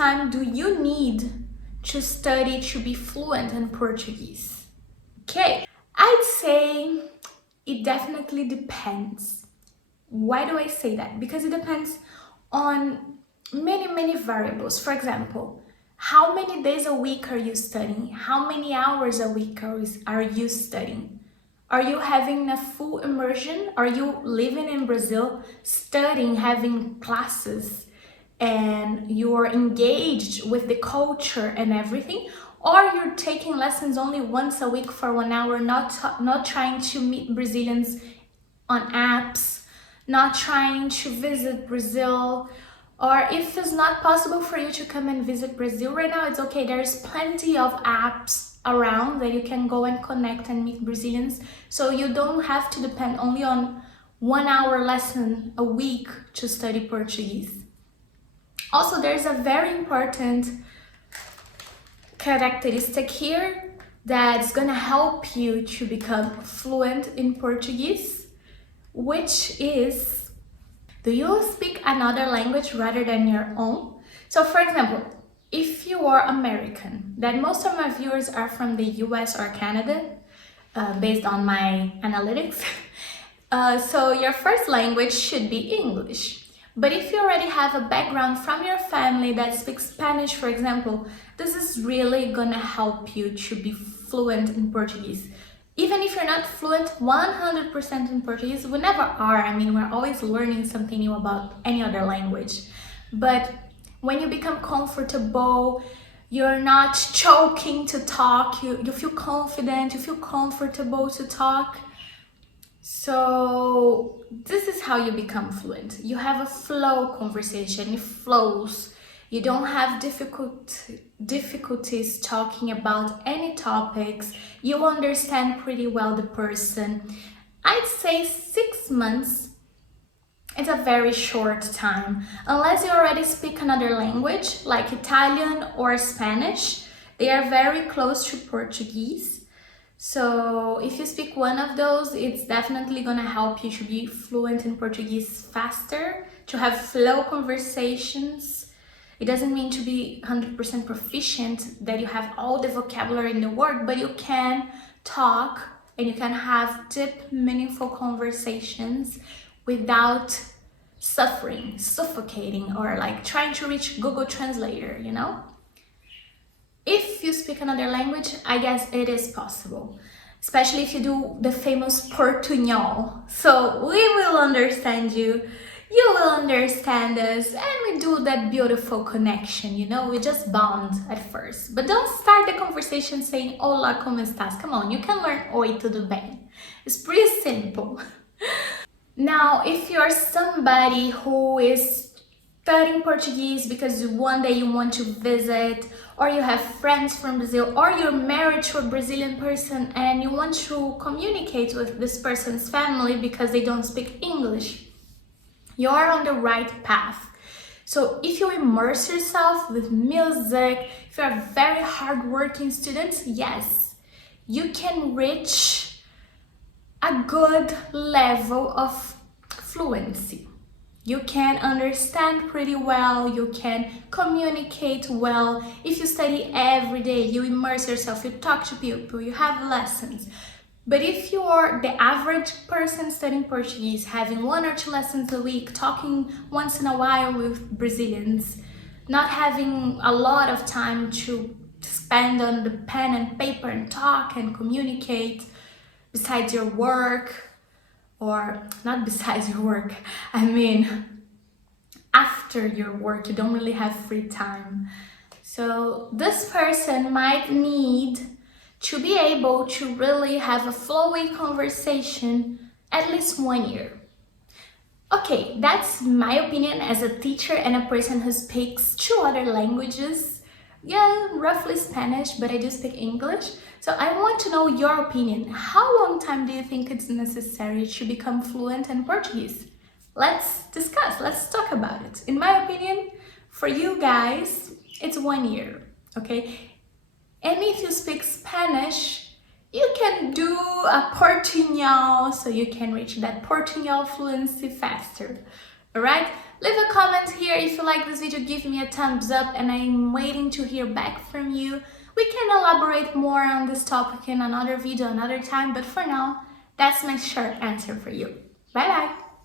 time do you need to study to be fluent in Portuguese? Okay, I'd say it definitely depends. Why do I say that? Because it depends on many variables. For example, how many days a week are you studying? How many hours a week are you studying? Are you having a full immersion? Are you living in Brazil, studying, having classes, and you're engaged with the culture and everything? Or you're taking lessons only once a week for 1 hour, not trying to meet Brazilians on apps, not trying to visit Brazil? Or if it's not possible for you to come and visit Brazil right now, it's okay. There's plenty of apps around that you can go and connect and meet Brazilians. So you don't have to depend only on 1 hour lesson a week to study Portuguese. Also, there's a very important characteristic here that's gonna help you to become fluent in Portuguese, which is, do you speak another language rather than your own? So for example, if you are American, then most of my viewers are from the US or Canada, based on my analytics. So your first language should be English. But if you already have a background from your family that speaks Spanish, for example, this is really gonna help you to be fluent in Portuguese. Even if you're not fluent 100% in Portuguese, we never are. I mean, we're always learning something new about any other language. But when you become comfortable, you're not choking to talk, you feel confident, you feel comfortable to talk. So this is how you become fluent. You have a flow conversation, it flows. You don't have difficulties talking about any topics. You understand pretty well the person. I'd say 6 months. It's a very short time. Unless you already speak another language, like Italian or Spanish, they are very close to Portuguese. So if you speak one of those, it's definitely gonna help you to be fluent in Portuguese faster, to have flow conversations. It doesn't mean to be 100% proficient, that you have all the vocabulary in the world, but you can talk and you can have deep, meaningful conversations without suffering, suffocating, or like trying to reach Google Translator, you know? If you speak another language, I guess it is possible, especially if you do the famous portunhol. So we will understand you, you will understand us, and we do that beautiful connection, you know? We just bond at first. But don't start the conversation saying, "Olá, como estás?" Come on, you can learn "Oi, tudo bem?" It's pretty simple. Now, if you're somebody who is studying Portuguese because one day you want to visit, or you have friends from Brazil, or you're married to a Brazilian person and you want to communicate with this person's family because they don't speak English, you are on the right path. So if you immerse yourself with music, if you're a very hardworking student, yes, you can reach a good level of fluency. You can understand pretty well, you can communicate well. If you study every day, you immerse yourself, you talk to people, you have lessons. But if you are the average person studying Portuguese, having 1 or 2 lessons a week, talking once in a while with Brazilians, not having a lot of time to spend on the pen and paper and talk and communicate besides your work, or not besides your work, I mean after your work, you don't really have free time. So this person might need to be able to really have a flowy conversation at least 1 year. Okay, that's my opinion as a teacher and a person who speaks 2 other languages. Yeah, roughly Spanish, but I do speak English. So I want to know your opinion. How long time do you think it's necessary to become fluent in Portuguese? Let's discuss, let's talk about it. In my opinion, for you guys, it's 1 year, okay? And if you speak Spanish, you can do a portunhol, so you can reach that portunhol fluency faster, all right? Leave a comment here if you like this video, give me a thumbs up, and I'm waiting to hear back from you. We can elaborate more on this topic in another video, another time, but for now, that's my short answer for you. Bye bye!